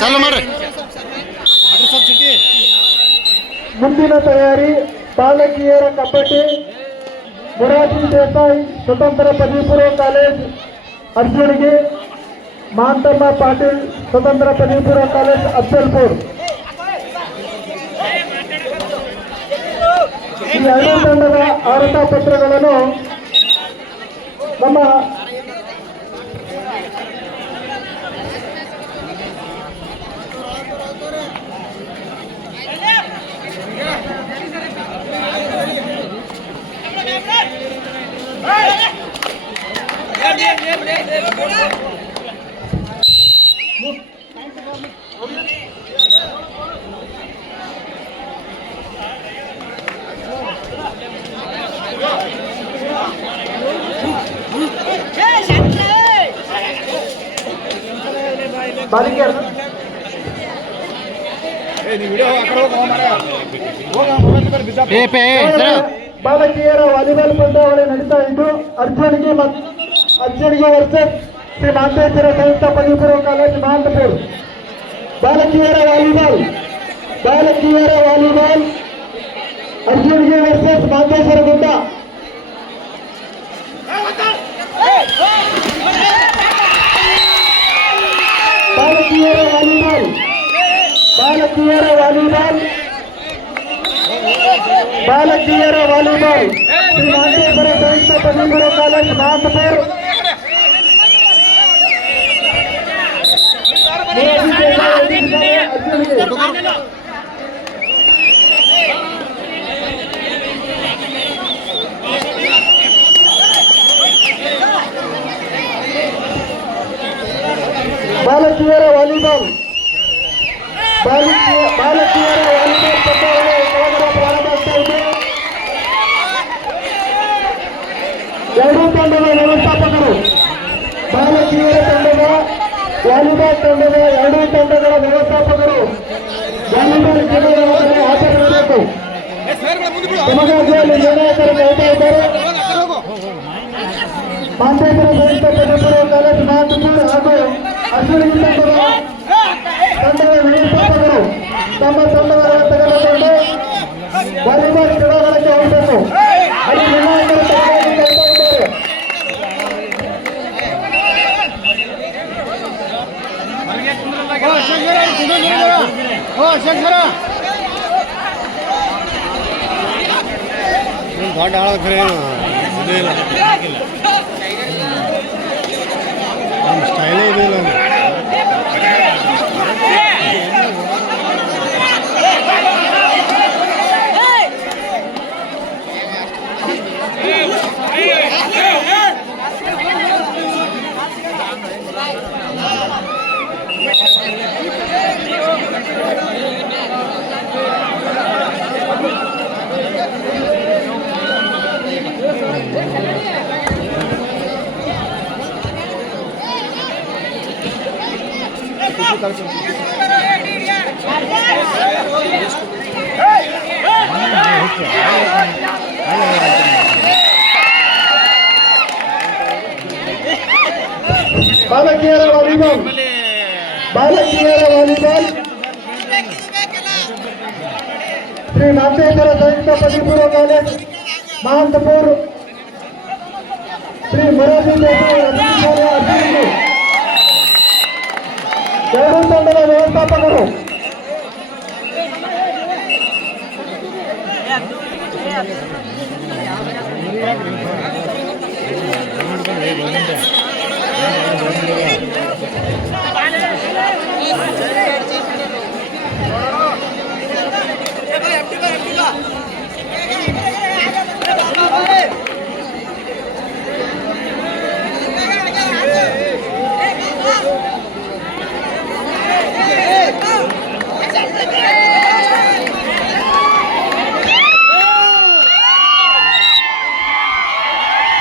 ಚಾಲು ಮಾಡ್ರಿ. ಮುಂದಿನ ತಯಾರಿ ಬಾಲಕಿಯರ ಕಬಡ್ಡಿ ಮೊರಾರ್ಜಿ ದೇಸಾಯಿ ಸ್ವತಂತ್ರ ಪದವಿ ಪೂರ್ವ ಕಾಲೇಜ್ ಅರ್ಜುನ್ಗೆ, ಮಾಂತಮ್ಮ ಪಾಟೀಲ್ ಸ್ವತಂತ್ರ ಪದವಿ ಪೂರ್ವ ಕಾಲೇಜ್ ಅಫ್ಜಲ್ಪುರ್. ಈ ಎರಡೂ ತಂಡದ ಅರ್ಹತಾ ಪತ್ರಗಳನ್ನು ನಮ್ಮ ಬಾಲಕಿಯರು ಬಾಲಕಿಯರ ವಾಲಿಬಾಲ್ ಪಂದ್ಯಾವಳಿ ನಡೀತಾ ಇದ್ದು ಅರ್ಜುನ್ಗೆ ವರ್ಸಸ್ ಶ್ರೀ ಮಾಂತೇಶ್ವರ ಸಂಯುಕ್ತ ಪದವಿ ಪೂರ್ವ ಕಾಲೇಜ್ ಮಹಾಂತಪುರ. ಬಾಲಕಿಯರ ವಾಲಿಬಾಲ್ ಅರ್ಜುನ್ಗೆ ವರ್ಸಸ್ ಮಾಂತೇಶ್ವರ ಗುಡ್ಡ. ಬಾಲಕಿಯರ ವಾಲಿಬಾಲ್ ಶ್ರೀ ಮಾಂತೇಶ್ವರ ಸಂಯುಕ್ತ ಪದವಿ ಪೂರ್ವ ಕಾಲೇಜ್ ಮಹಾಂತಪುರ. ಬಾಲಕಿಯರ ವಾಲಿಬಾಲ್ ಪಂದ್ಯಾವಳಿ ಪ್ರಾರಂಭ ಇದೆ. ಎರಡೂ ತಂಡದ ವ್ಯವಸ್ಥಾಪಕರು ಬಾಲಕಿಯರ ತಂಡದ ವಾಲಿಬಾಲ್ ತಂಡದ ಎರಡೂ ತಂಡಗಳ ವ್ಯವಸ್ಥಾಪಕರು ವಾಲಿಬಾಲ್ ಕ್ರೀಡೆಗಳನ್ನು ಆಚರಿಸಬೇಕು. ಸಮಗಾಗಿಯಲ್ಲಿ ನಿರ್ಣಾಯಕರು ಹೇಳ್ತಾ ಇದ್ದಾರೆ. ಮಾಂತೇಶ್ವರ ಸಂಯುಕ್ತ ಪದವಿ ಪೂರ್ವ ಕಾಲೇಜ್ ಮಹಾಂತಪುರ ಹಾಗೂ ಅರ್ಜುನ್ ತಂಡದ ವ್ಯವಸ್ಥಾಪಕರು ತಮ್ಮ ತಂಡಗಳನ್ನು ತೆಗೆದುಕೊಂಡು ವಾಲಿಬಾಲ್ ಕ್ರೀಡಾಂಗಣಕ್ಕೆ ಹೋಗಬೇಕು. ಅಲ್ಲಿ ನಿರ್ಣಾಯಕರು ತರಬೇತಿ ಹೇಳ್ತಾ ಇದ್ದಾರೆ. ದೊಡ್ಡ ಆಳ ನಮ್ಮ ಸ್ಟೈಲೇ ಇದೆಯಲ್ಲ. ಬಾಲಕಿಯರ ವಾಲಿಬಾಲ್ ಶ್ರೀ ಮಾಂತೇಶ್ವರ ಸಂಯುಕ್ತ ಪದವಿ ಪೂರ್ವ ಕಾಲೇಜ್ ಮಹಾಂತಪುರ ಶ್ರೀ ಮೊರಾರ್ಜಿ ದೇಸಾಯಿ ಅರ್ಜುನ್ ಎರಡೂ ತಂಡದ ವ್ಯವಸ್ಥಾಪಕರು